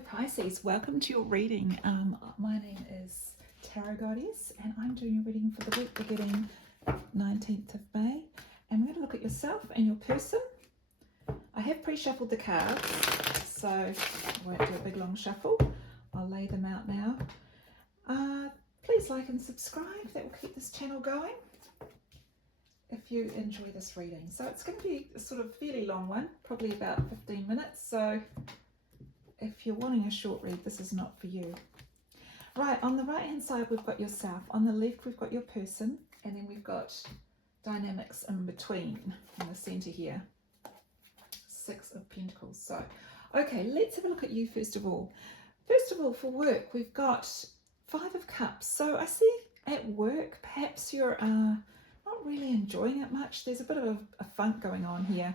Pisces, welcome to your reading. My name is Tarot Goddess and I'm doing a reading for the week beginning 19th of May. And we're going to look at yourself and your person. I have pre-shuffled the cards, so I won't do a big long shuffle. I'll lay them out now. Please like and subscribe, that will keep this channel going if you enjoy this reading. So it's going to be a sort of fairly long one, probably about 15 minutes. So if you're wanting a short read, this is not for you. Right, on the right hand side we've got yourself, on the left we've got your person, and then we've got dynamics in between in the center here. Six of Pentacles. So okay, let's have a look at you first of all. First of all, for work we've got Five of Cups. So I see at work perhaps you're not really enjoying it much. There's a bit of a funk going on here.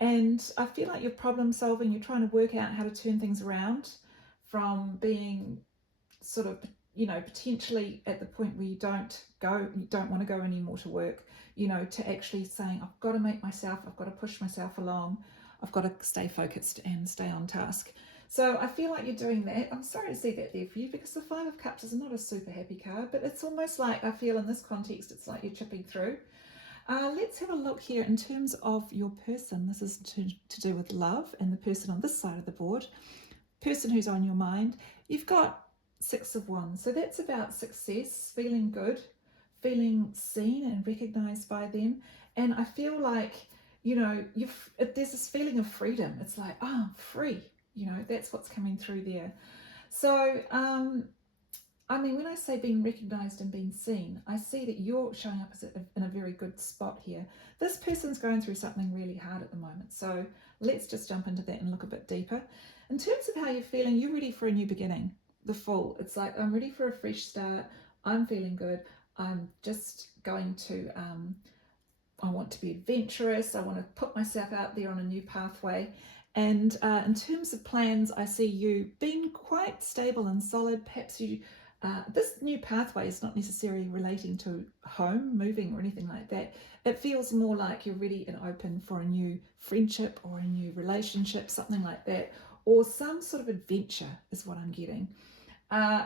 And I feel like you're problem solving, you're trying to work out how to turn things around from being sort of, you know, potentially at the point where you don't want to go anymore to work, you know, to actually saying, I've got to I've got to push myself along, I've got to stay focused and stay on task. So I feel like you're doing that. I'm sorry to see that there for you, because the Five of Cups is not a super happy card, but it's almost like, I feel in this context, it's like you're chipping through. Let's have a look here in terms of your person. This is to do with love and the person on this side of the board, person who's on your mind. You've got Six of Wands. So that's about success, feeling good, feeling seen and recognized by them. And I feel like, you know, there's this feeling of freedom. It's like, oh, I'm free. You know, that's what's coming through there. So, I mean, when I say being recognized and being seen, I see that you're showing up as in a very good spot here. This person's going through something really hard at the moment. So let's just jump into that and look a bit deeper. In terms of how you're feeling, you're ready for a new beginning. The Fool. It's like, I'm ready for a fresh start. I'm feeling good. I'm just going to, I want to be adventurous. I want to put myself out there on a new pathway. And in terms of plans, I see you being quite stable and solid. Perhaps you... this new pathway is not necessarily relating to home, moving or anything like that. It feels more like you're ready and open for a new friendship or a new relationship, something like that, or some sort of adventure is what I'm getting.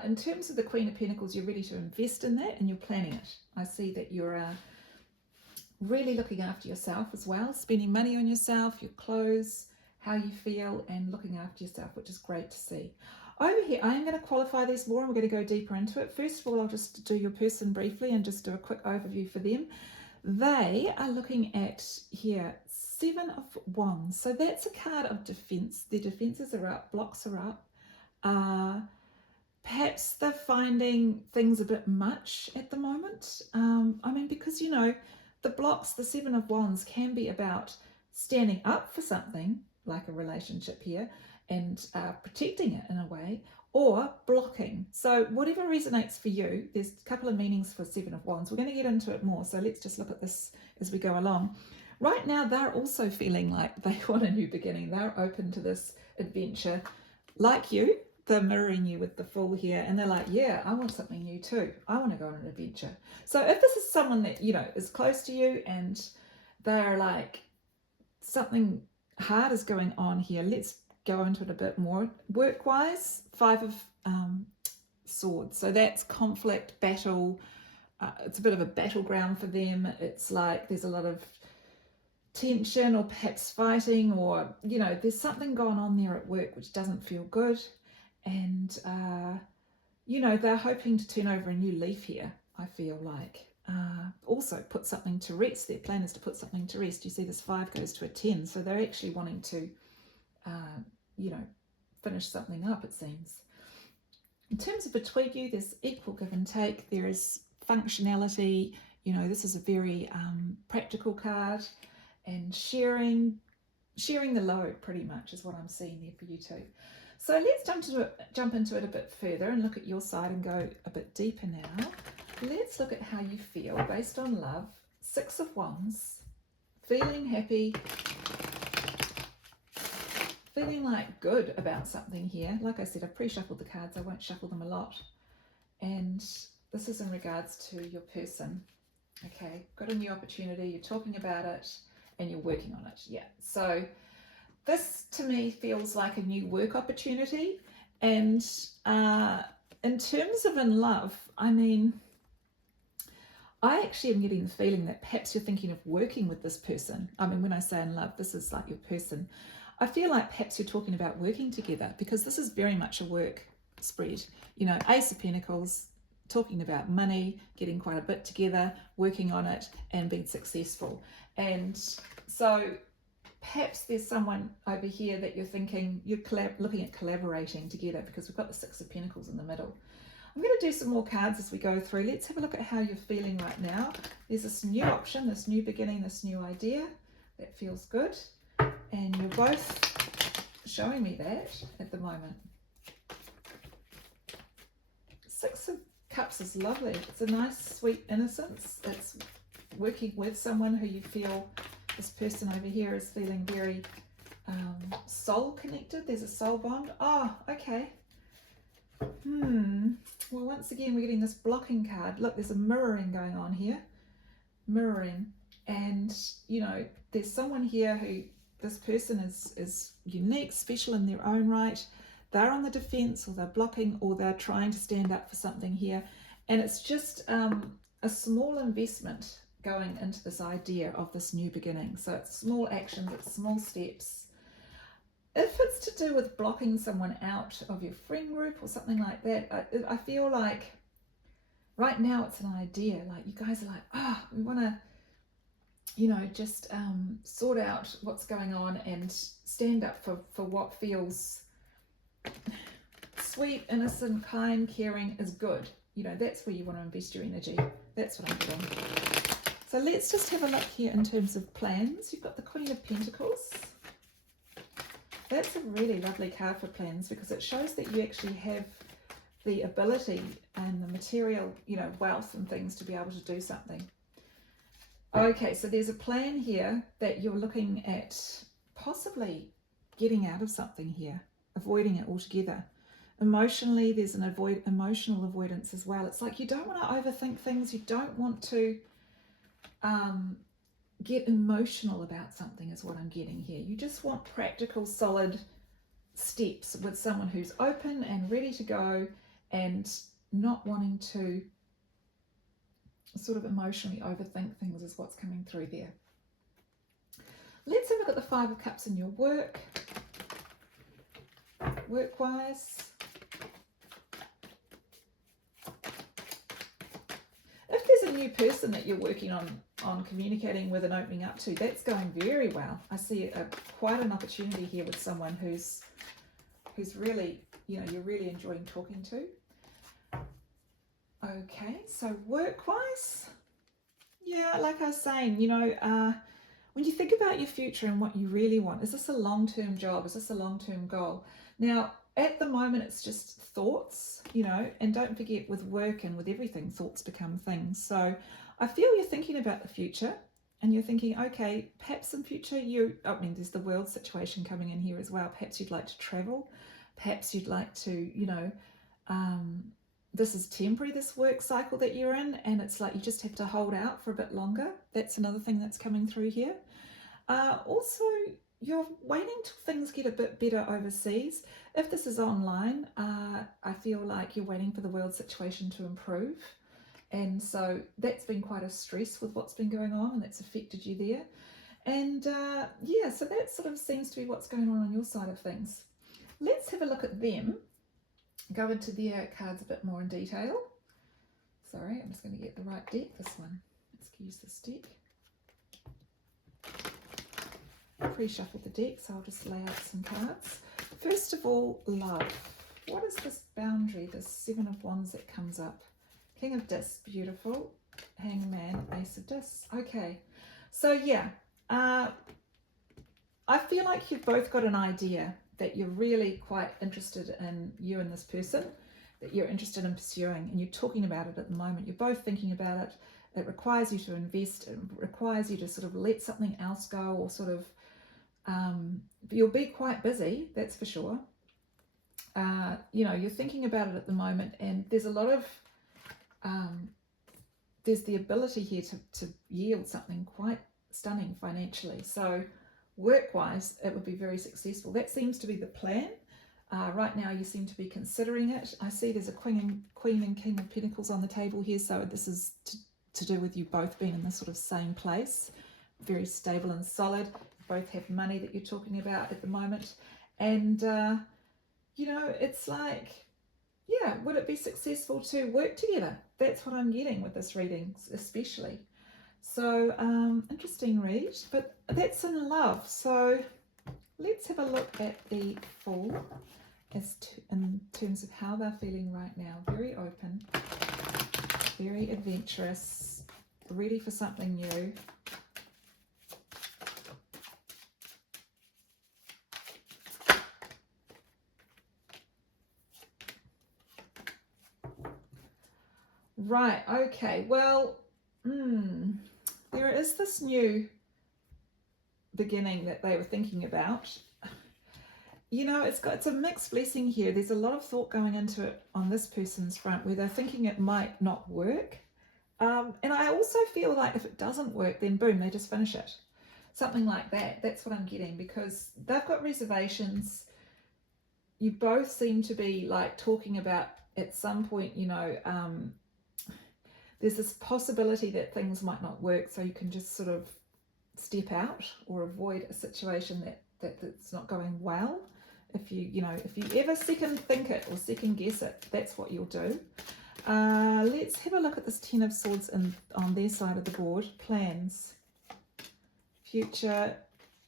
In terms of the Queen of Pentacles, you're ready to invest in that and you're planning it. I see that you're really looking after yourself as well, spending money on yourself, your clothes, how you feel, and looking after yourself, which is great to see. Over here, I am going to qualify these more and we're going to go deeper into it. First of all, I'll just do your person briefly and just do a quick overview for them. They are looking at here, Seven of Wands. So that's a card of defense. Their defenses are up, blocks are up. Perhaps they're finding things a bit much at the moment. I mean, because, you know, the blocks, the Seven of Wands can be about standing up for something, like a relationship here, and protecting it in a way, or blocking. So whatever resonates for you, there's a couple of meanings for Seven of Wands. We're going to get into it more, so let's just look at this as we go along. Right now, they're also feeling like they want a new beginning. They're open to this adventure. Like you, they're mirroring you with the Fool here, and they're like, yeah, I want something new too. I want to go on an adventure. So if this is someone that, you know, is close to you and they're like, something hard is going on here, let's go into it a bit more. Work-wise, Five of Swords. So that's conflict, battle. It's a bit of a battleground for them. It's like there's a lot of tension or perhaps fighting, or, you know, there's something going on there at work which doesn't feel good. And, you know, they're hoping to turn over a new leaf here, I feel like. Also put something to rest. Their plan is to put something to rest. You see this 5 goes to a 10. So they're actually wanting to you know, finish something up, it seems. In terms of between you, there's equal give and take. There is functionality. You know, this is a very practical card, and sharing the load pretty much is what I'm seeing there for you too. So let's jump into it a bit further and look at your side and go a bit deeper now. Let's look at how you feel based on love. Six of Wands, feeling happy, feeling like good about something here. Like I said, I've pre-shuffled the cards. I won't shuffle them a lot. And this is in regards to your person. Okay, got a new opportunity. You're talking about it and you're working on it. Yeah. So this to me feels like a new work opportunity, And in terms of in love, I mean, I actually am getting the feeling that perhaps you're thinking of working with this person. I mean, when I say in love, this is like your person. I feel like perhaps you're talking about working together, because this is very much a work spread. You know, Ace of Pentacles, talking about money, getting quite a bit together, working on it and being successful. And so perhaps there's someone over here that you're thinking, you're looking at collaborating together, because we've got the Six of Pentacles in the middle. I'm going to do some more cards as we go through. Let's have a look at how you're feeling right now. There's this new option, this new beginning, this new idea. That feels good. And you're both showing me that at the moment. Six of Cups is lovely. It's a nice, sweet innocence. It's working with someone who you feel, this person over here is feeling very soul connected. There's a soul bond. Oh, okay. Well, once again, we're getting this blocking card. Look, there's a mirroring going on here. Mirroring. And, you know, there's someone here who, this person is unique, special in their own right. They're on the defense, or they're blocking, or they're trying to stand up for something here. And it's just a small investment going into this idea of this new beginning. So it's small actions, it's small steps. If it's to do with blocking someone out of your friend group or something like that, I feel like right now it's an idea. Like you guys are like, we want to, you know, just sort out what's going on and stand up for what feels sweet, innocent, kind, caring is good. You know, that's where you want to invest your energy. That's what I'm doing. So let's just have a look here in terms of plans. You've got the Queen of Pentacles. That's a really lovely card for plans, because it shows that you actually have the ability and the material, you know, wealth and things to be able to do something. Okay, so there's a plan here that you're looking at possibly getting out of something here, avoiding it altogether. Emotionally, there's an emotional avoidance as well. It's like you don't want to overthink things. You don't want to get emotional about something is what I'm getting here. You just want practical, solid steps with someone who's open and ready to go and not wanting to sort of emotionally overthink things is what's coming through there. Let's have a look at the Five of Cups in your work. Work-wise. If there's a new person that you're working on communicating with and opening up to, that's going very well. I see quite an opportunity here with someone who's really, you know, you're really enjoying talking to. Okay, so work-wise, yeah, like I was saying, you know, when you think about your future and what you really want, is this a long-term job? Is this a long-term goal? Now, at the moment, it's just thoughts, you know, and don't forget with work and with everything, thoughts become things. So I feel you're thinking about the future and you're thinking, okay, perhaps in future there's the world situation coming in here as well. Perhaps you'd like to travel. Perhaps you'd like to, you know, this is temporary, this work cycle that you're in, and it's like you just have to hold out for a bit longer. That's another thing that's coming through here. Also, you're waiting till things get a bit better overseas. If this is online, I feel like you're waiting for the world situation to improve. And so that's been quite a stress with what's been going on, and that's affected you there. And yeah, so that sort of seems to be what's going on your side of things. Let's have a look at them. Go into their cards a bit more in detail. Sorry, I'm just going to get the right deck, this one. Let's use this deck. I pre-shuffled the deck, so I'll just lay out some cards. First of all, love. What is this boundary, this Seven of Wands that comes up? King of Discs, beautiful. Hangman, Ace of Discs. Okay, so yeah, I feel like you've both got an idea that you're really quite interested in, you and this person, that you're interested in pursuing, and you're talking about it at the moment. You're both thinking about it. It requires you to invest. It requires you to sort of let something else go, or sort of, you'll be quite busy, that's for sure. You know, you're thinking about it at the moment, and there's a lot of, there's the ability here to yield something quite stunning financially. So work-wise, it would be very successful. That seems to be the plan. Right now you seem to be considering it. I see there's a Queen and King of Pentacles on the table here, so this is to do with you both being in the sort of same place, very stable and solid. Both have money that you're talking about at the moment, and you know, it's like, yeah, would it be successful to work together? That's what I'm getting with this reading, especially. So interesting read, but that's in love. So let's have a look at the Fool in terms of how they're feeling right now. Very open, very adventurous, ready for something new. Right, okay, well, there is this new beginning that they were thinking about. You know, it's a mixed blessing here. There's a lot of thought going into it on this person's front where they're thinking it might not work. And I also feel like if it doesn't work, then boom, they just finish it. Something like that. That's what I'm getting, because they've got reservations. You both seem to be like talking about at some point, you know, there's this possibility that things might not work, so you can just sort of step out or avoid a situation that's not going well. If you ever second think it or second guess it, that's what you'll do. Let's have a look at this Ten of Swords on their side of the board. Plans, future.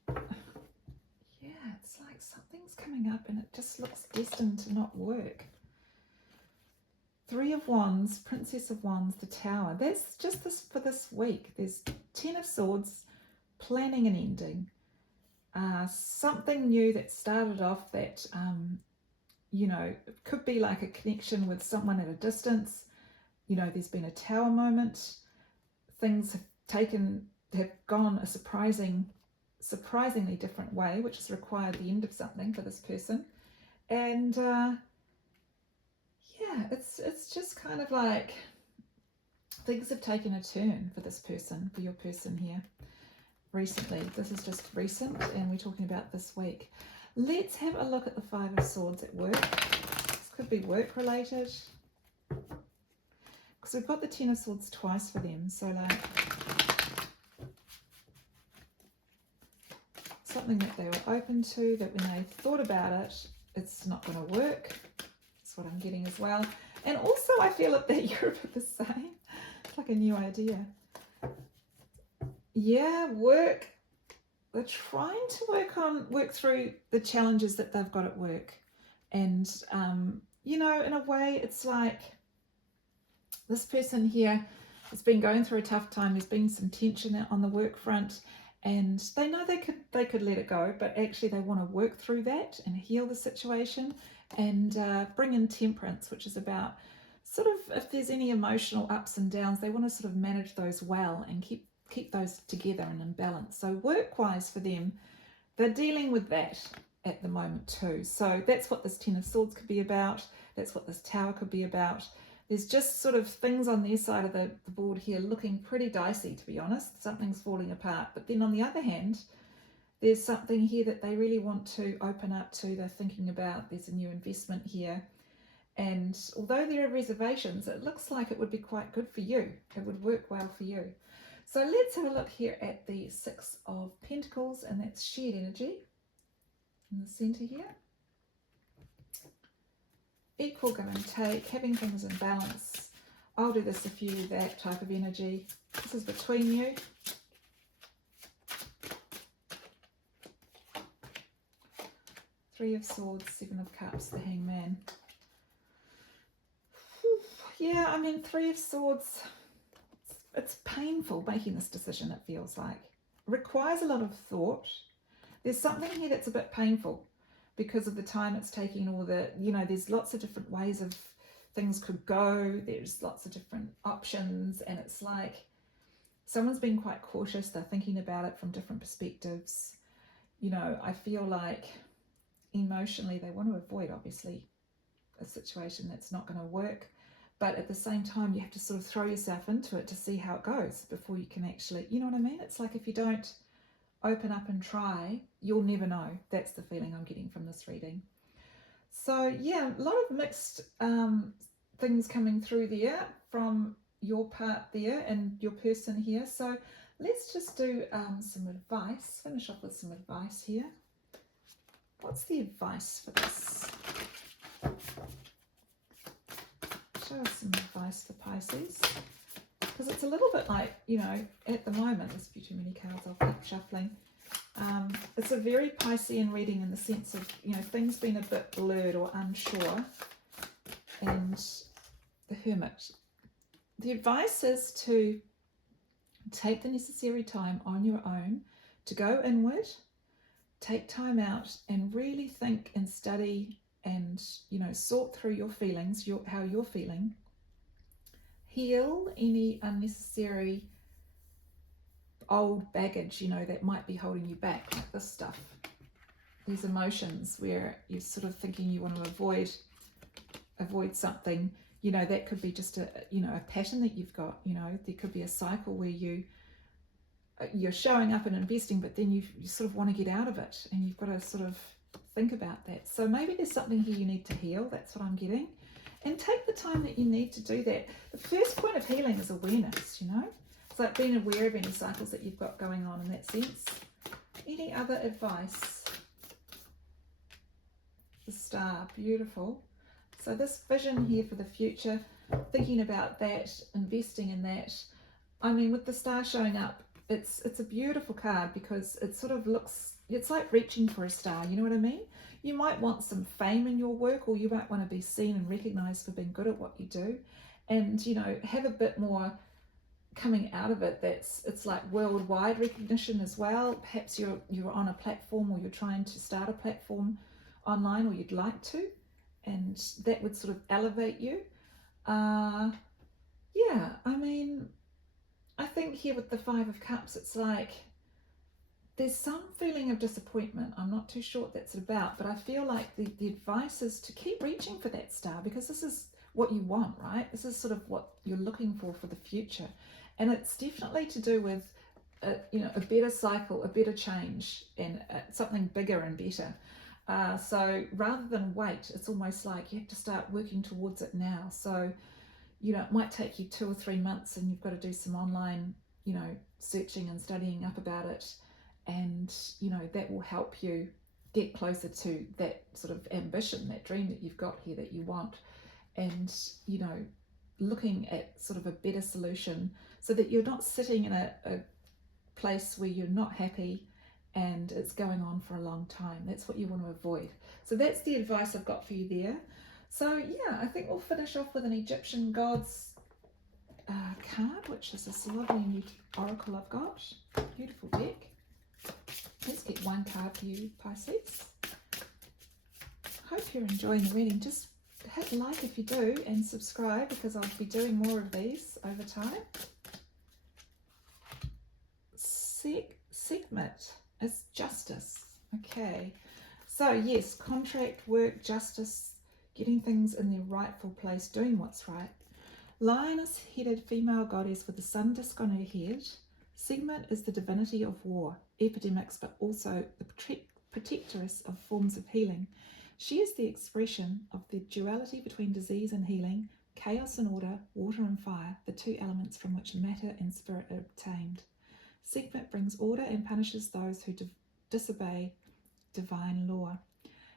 Yeah, it's like something's coming up and it just looks destined to not work. Three of Wands, Princess of Wands, the Tower. That's just this for this week. There's Ten of Swords, planning an ending. Something new that started off that, you know, it could be like a connection with someone at a distance. You know, there's been a tower moment. Things have gone a surprisingly different way, which has required the end of something for this person. And yeah, it's just kind of like things have taken a turn for this person, for your person here. Recently, this is just recent, and we're talking about this week. Let's have a look at the Five of Swords at work. This could be work related, because we've got the Ten of Swords twice for them. So like something that they were open to, that when they thought about it, it's not going to work. That's what I'm getting as well. And also I feel that you're a bit the same. It's like a new idea. Yeah, work. They're trying to work through the challenges that they've got at work. And, you know, in a way, it's like this person here has been going through a tough time. There's been some tension on the work front, and they know they could let it go, but actually they want to work through that and heal the situation and bring in temperance, which is about sort of if there's any emotional ups and downs, they want to sort of manage those well and keep those together and in balance. So work-wise for them, they're dealing with that at the moment too. So that's what this Ten of Swords could be about. That's what this Tower could be about. There's just sort of things on their side of the board here looking pretty dicey, to be honest. Something's falling apart. But then on the other hand, there's something here that they really want to open up to. They're thinking about, there's a new investment here. And although there are reservations, it looks like it would be quite good for you. It would work well for you. So let's have a look here at the Six of Pentacles, and that's shared energy in the centre here. Equal give and take, having things in balance. I'll do this if you do that type of energy. This is between you. Three of Swords, Seven of Cups, the Hangman. Yeah, I mean, Three of Swords, it's painful making this decision, it feels like. It requires a lot of thought. There's something here that's a bit painful because of the time it's taking, or the, you know, there's lots of different ways of things could go. There's lots of different options, and it's like someone's been quite cautious. They're thinking about it from different perspectives. You know, I feel like emotionally they want to avoid, obviously, a situation that's not going to work. But at the same time, you have to sort of throw yourself into it to see how it goes before you can actually, you know what I mean? It's like if you don't open up and try, you'll never know. That's the feeling I'm getting from this reading. So yeah, a lot of mixed things coming through there from your part there and your person here. So let's just do some advice, finish off with some advice here. What's the advice for this? Show us some advice for Pisces. Because it's a little bit like, you know, at the moment, there's too many cards, I'll keep shuffling. It's a very Piscean reading in the sense of, you know, things being a bit blurred or unsure. And the Hermit. The advice is to take the necessary time on your own to go inward, take time out and really think and study and, you know, sort through your feelings, how you're feeling. Heal any unnecessary old baggage, you know, that might be holding you back, like this stuff. These emotions where you're sort of thinking you want to avoid something, you know, that could be just a, you know, a pattern that you've got, you know, there could be a cycle where you're showing up and investing, but then you sort of want to get out of it, and you've got to sort of think about that. So maybe there's something here you need to heal. That's what I'm getting. And take the time that you need to do that. The first point of healing is awareness, you know. It's like being aware of any cycles that you've got going on in that sense. Any other advice? The Star, beautiful. So this vision here for the future, thinking about that, investing in that. I mean, with the Star showing up, it's a beautiful card because it sort of looks, it's like reaching for a star, you know what I mean? You might want some fame in your work, or you might want to be seen and recognized for being good at what you do, and, you know, have a bit more coming out of it. It's like worldwide recognition as well. Perhaps you're on a platform, or you're trying to start a platform online, or you'd like to, and that would sort of elevate you. Yeah, I mean, I think here with the Five of Cups, it's like there's some feeling of disappointment. I'm not too sure what that's about, but I feel like the advice is to keep reaching for that star, because this is what you want, right? This is sort of what you're looking for the future. And it's definitely to do with, you know, a better cycle, a better change, and something bigger and better. So rather than wait, it's almost like you have to start working towards it now. So, you know, it might take you 2 or 3 months, and you've got to do some online, you know, searching and studying up about it. And, you know, that will help you get closer to that sort of ambition, that dream that you've got here that you want. And, you know, looking at sort of a better solution so that you're not sitting in a place where you're not happy and it's going on for a long time. That's what you want to avoid. So that's the advice I've got for you there. So yeah, I think we'll finish off with an Egyptian gods card, which is this lovely new oracle I've got. Beautiful deck. Let's get one card for you, Pisces. Hope you're enjoying the reading. Just hit like if you do, and subscribe, because I'll be doing more of these over time. Segment is justice. Okay. So yes, contract, work, justice, getting things in their rightful place, doing what's right. Lioness-headed female goddess with the sun disk on her head. Segment is the divinity of war, epidemics, but also the protectress of forms of healing. She is the expression of the duality between disease and healing, chaos and order, water and fire, the two elements from which matter and spirit are obtained. Segment brings order and punishes those who disobey divine law.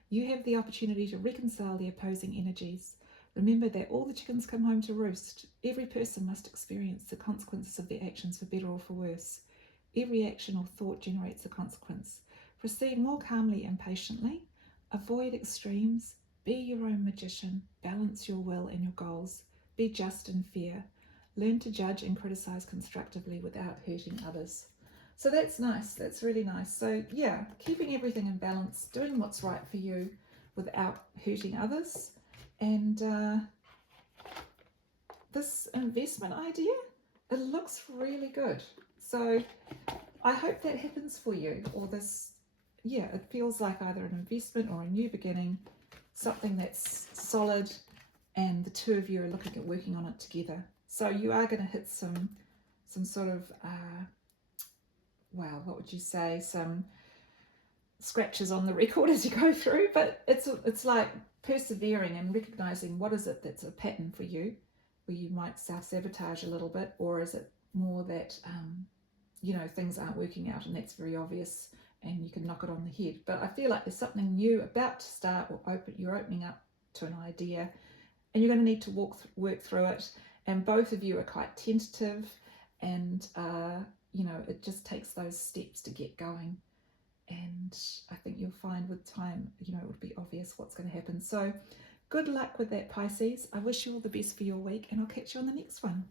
You have the opportunity to reconcile the opposing energies. Remember that all the chickens come home to roost. Every person must experience the consequences of their actions, for better or for worse. Every action or thought generates a consequence. Proceed more calmly and patiently. Avoid extremes. Be your own magician. Balance your will and your goals. Be just and fair. Learn to judge and criticize constructively without hurting others. So that's nice. That's really nice. So yeah, keeping everything in balance, doing what's right for you without hurting others. And this investment idea, it looks really good. So I hope that happens for you. Or this, yeah, it feels like either an investment or a new beginning, something that's solid, and the two of you are looking at working on it together. So you are going to hit some sort of, wow, what would you say, some scratches on the record as you go through, but it's like persevering and recognizing what is it that's a pattern for you, where you might self-sabotage a little bit, or is it more that you know, things aren't working out and that's very obvious and you can knock it on the head. But I feel like there's something new about to start, or you're opening up to an idea, and you're going to need to work through it. And both of you are quite tentative, and you know, it just takes those steps to get going. And I think you'll find with time, you know, it would be obvious what's going to happen. So good luck with that, Pisces. I wish you all the best for your week, and I'll catch you on the next one.